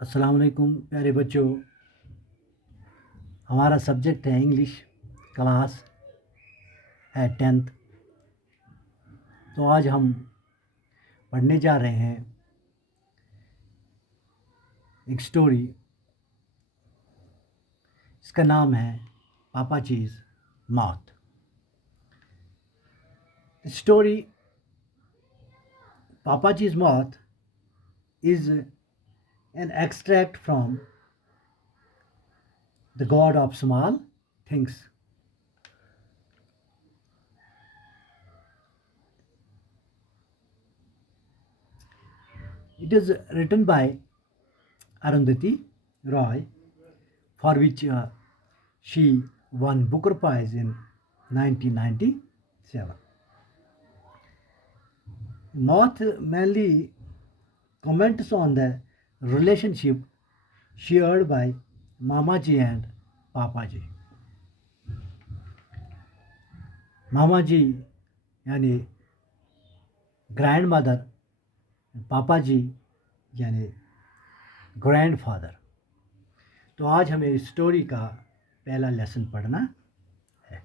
अस्सलाम वालेकुम प्यारे बच्चों। हमारा सब्जेक्ट है इंग्लिश। क्लास है 10th। तो आज हम पढ़ने जा रहे हैं एक स्टोरी। इसका नाम है पापा चीज़ मौत। स्टोरी पापा चीज़ मौत is an extract from The God of Small Things. It is written by Arundhati Roy, for which she won Booker Prize in 1997. Moth mainly comments on the relationship shared by Mamaji and Papaji. Mamaji यानी grand mother, पापाजी यानी grand father. तो आज हमें इस story का पहला lesson पढ़ना है।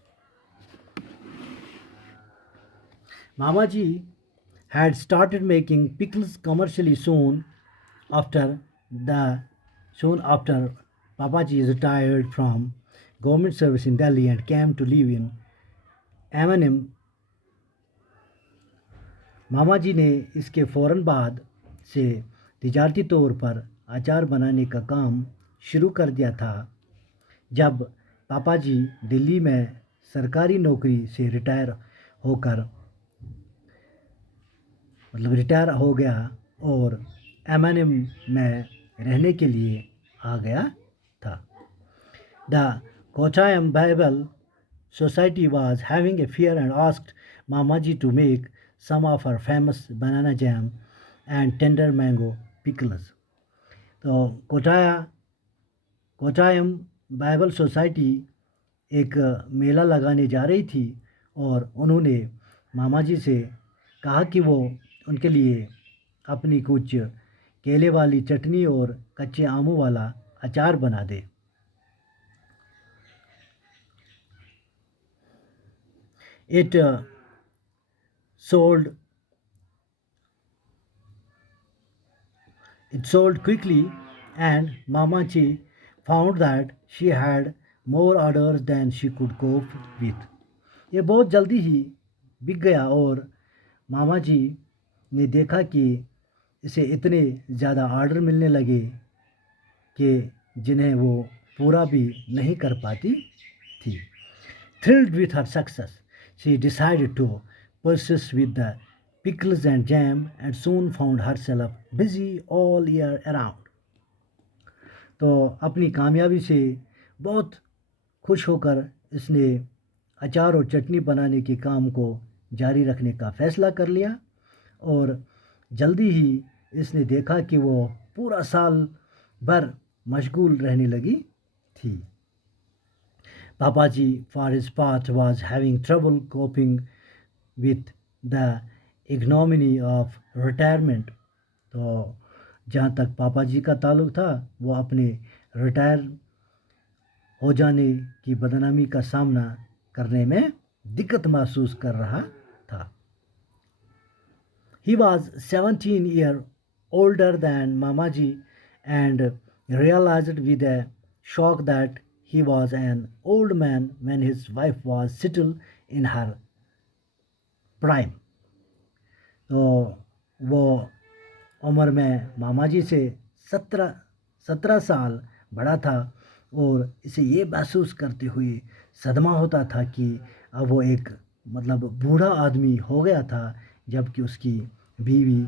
मामाजी had started making pickles commercially soon after Papaji retired from government service in Delhi and came to live in M&M। मामाजी ने इसके फ़ौरन बाद से तिजारती तौर पर अचार बनाने का काम शुरू कर दिया था जब पापाजी दिल्ली में सरकारी नौकरी से रिटायर हो गया और M&M में रहने के लिए आ गया था। The Kochayam Bible Society was having a fair and asked Mamaji to make some of her famous banana jam and tender mango pickles। तो कोचायम बाइबल सोसाइटी एक मेला लगाने जा रही थी और उन्होंने मामाजी से कहा कि वो उनके लिए अपनी कुछ केले वाली चटनी और कच्चे आमों वाला अचार बना दे। It sold quickly, and Mamaji found that she had more orders than she could cope with। ये बहुत जल्दी ही बिक गया और मामाजी ने देखा कि इसे इतने ज़्यादा ऑर्डर मिलने लगे कि जिन्हें वो पूरा भी नहीं कर पाती थी। Thrilled with her success, she decided to persist with the pickles and jam and soon found herself busy all year around। तो अपनी कामयाबी से बहुत खुश होकर इसने अचार और चटनी बनाने के काम को जारी रखने का फ़ैसला कर लिया और जल्दी ही इसने देखा कि वो पूरा साल भर मशगूल रहने लगी थी। Papaji, for his part, was having trouble coping with the ignominy of retirement। तो जहाँ तक पापाजी का ताल्लुक था वो अपने रिटायर हो जाने की बदनामी का सामना करने में दिक्कत महसूस कर रहा था। He was 17 years older than Mamaji and realized with a shock that he was an old man when his wife was still in her prime। तो वो उम्र में मामाजी से 17 साल बड़ा था और इसे ये महसूस करते हुए सदमा होता था कि अब वो एक बूढ़ा आदमी हो गया था जबकि उसकी बीवी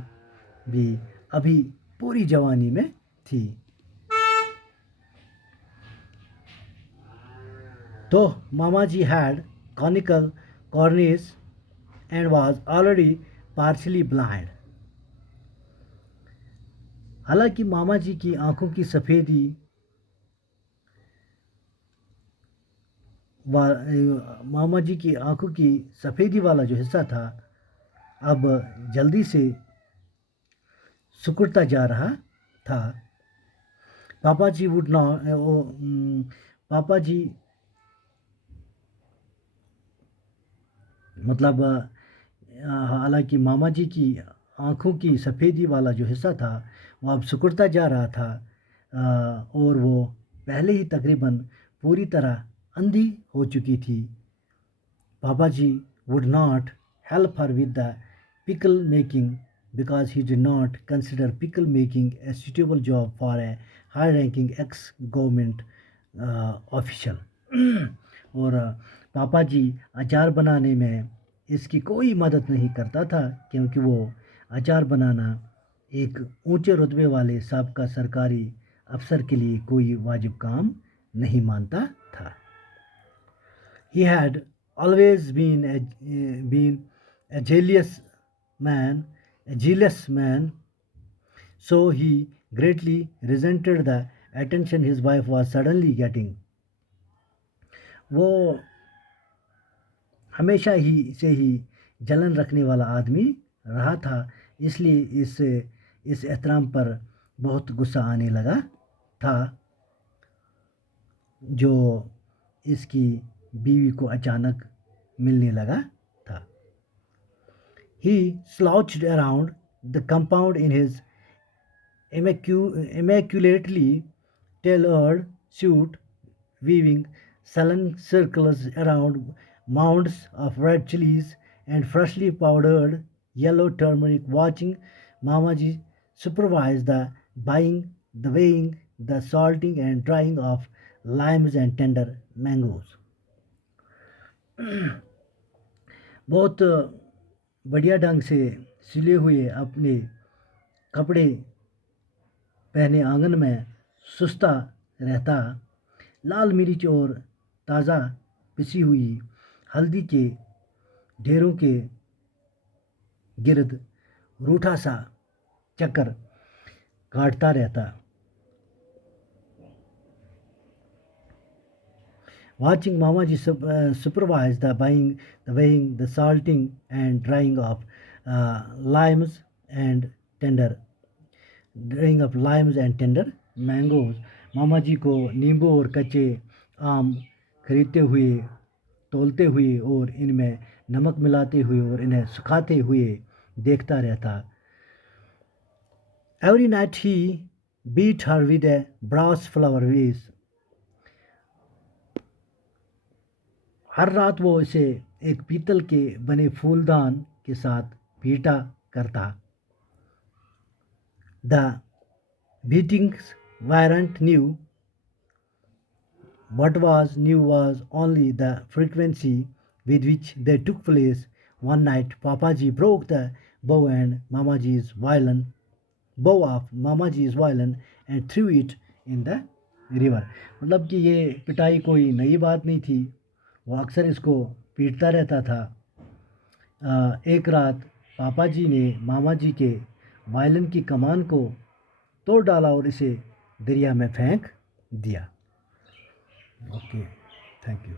भी अभी पूरी जवानी में थी। तो मामाजी had conical corneas and was already partially blind। हालांकि मामाजी की आंखों की सफ़ेदी वाला जो हिस्सा था अब जल्दी से सिकुड़ता जा रहा था। पापा जी वुड नॉट पापा जी मतलब हालांकि मामा जी की आँखों की सफ़ेदी वाला जो हिस्सा था वो अब सिकुड़ता जा रहा था, और वो पहले ही तकरीबन पूरी तरह अंधी हो चुकी थी। पापा जी would not help her with the pickle making because he did not consider pickle making a suitable job for a high ranking ex government official. और पापा जी अचार बनाने में इसकी कोई मदद नहीं करता था, क्योंकि वो अचार बनाना एक ऊंचे रुतबे वाले साबका सरकारी अफसर के लिए कोई वाजिब काम नहीं मानता था। He had always been a jealous man, so he greatly resented the attention his wife was suddenly getting. वो हमेशा ही से ही जलन रखने वाला आदमी रहा था, इसलिए इस एहतराम पर बहुत गुस्सा आने लगा था जो इसकी बीवी को अचानक मिलने लगा था। He slouched around the compound in his immaculately tailored suit, weaving sullen circles around mounds of red chilies and freshly powdered yellow turmeric, watching Mamaji supervise the buying, the weighing, the salting and drying of limes and tender mangoes. बहुत बढ़िया ढंग से सिले हुए अपने कपड़े पहने आंगन में सुस्ता रहता, लाल मिर्च और ताज़ा पिसी हुई हल्दी के ढेरों के गिर्द रूठा सा चक्कर काटता रहता। Watching Mamaji supervise the buying, the weighing, the salting and drying of limes and tender mangoes, मामा जी को नींबू और कच्चे आम खरीदते हुए, तोलते हुए और इनमें नमक मिलाते हुए और इन्हें सुखाते हुए देखता रहता। Every night he beat her with a brass flower vase. हर रात वो इसे एक पीतल के बने फूलदान के साथ पीटा करता। The beatings weren't new. What was new was only the frequency with which they took place. One night, Papaji broke the bow and bow of Mamaji's violin and threw it in the river. मतलब कि ये पिटाई कोई नई बात नहीं थी, वो अक्सर इसको पीटता रहता था। एक रात पापा जी ने मामा जी के वायलिन की कमान को तोड़ डाला और इसे दरिया में फेंक दिया। Okay, thank you.